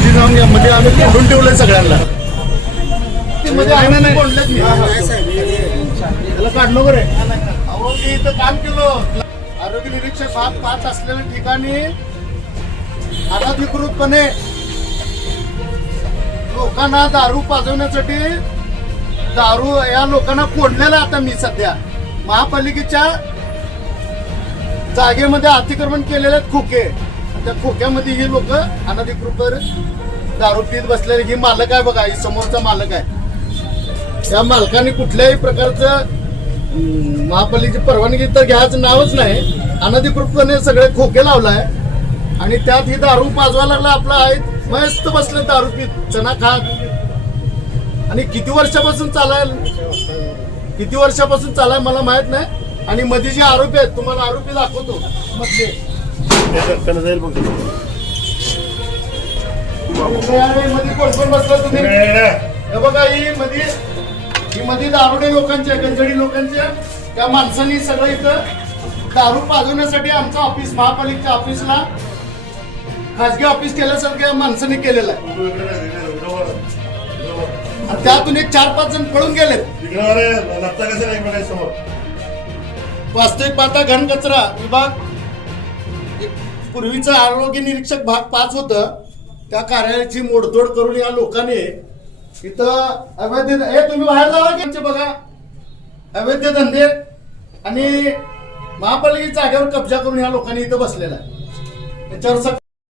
मध्ये जाऊन या मध्ये आम्ही कोंडून ठेवलंय सगळ्यांना. ते मध्ये आहे ना कोंडलेच मी त्याला काढलो बरे. अहो मी इथं काम केलं आरोग्य निरीक्षक भाग 5 असलेल्या ठिकाणी अनधिकृतपणे लोकांना दारू पाजवण्यासाठी दारू या लोकांना कोंडलेला. आता मी सध्या महापालिकेच्या जागेमध्ये अतिक्रमण केलेले आहेत खोके. त्या खोक्यामध्ये ही लोक अनधिकृत दारू पीत बसलेले. ही मालक आहे बघा, ही समोरचा मालक आहे. या मालकाने कुठल्याही प्रकारचं महापालिकेची परवानगी तर घ्यायचं नावच नाही. अनधिकृतपणे सगळे खोके लावलाय आणि त्यात ही दारू पाजवायला लागला. आपला आहे मस्त बसले दारू पीत चना खात. आणि किती वर्षापासून चालाय मला माहित नाही. आणि मध्ये जे आरोपी आहेत तुम्हाला आरोपी दाखवतो मधले मध्ये कोण कोण बसलं तुम्ही हे बघा. ही मध्ये दारुडे लोकांच्या गंजडी लोकांच्या त्या माणसांनी सगळं इथं दारू पाजवण्यासाठी आमचं ऑफिस महापालिकेच्या ऑफिसला खाजगी ऑफिस केल्यासारखं या माणसाने केलेलं आहे. त्यातून एक 4-5 जण पळून गेलेत. वास्तविक पाहता घनकचरा विभाग पूर्वीचं आरोग्य निरीक्षक भाग 5 होतं. त्या कार्यालयाची मोडतोड करून या लोकांनी इथं अवैध तुम्ही बाहेर जावा की बघा अवैध धंदे आणि महापालिकेच्या जागेवर कब्जा करून या लोकांनी इथं बसलेला आहे. त्याच्यावर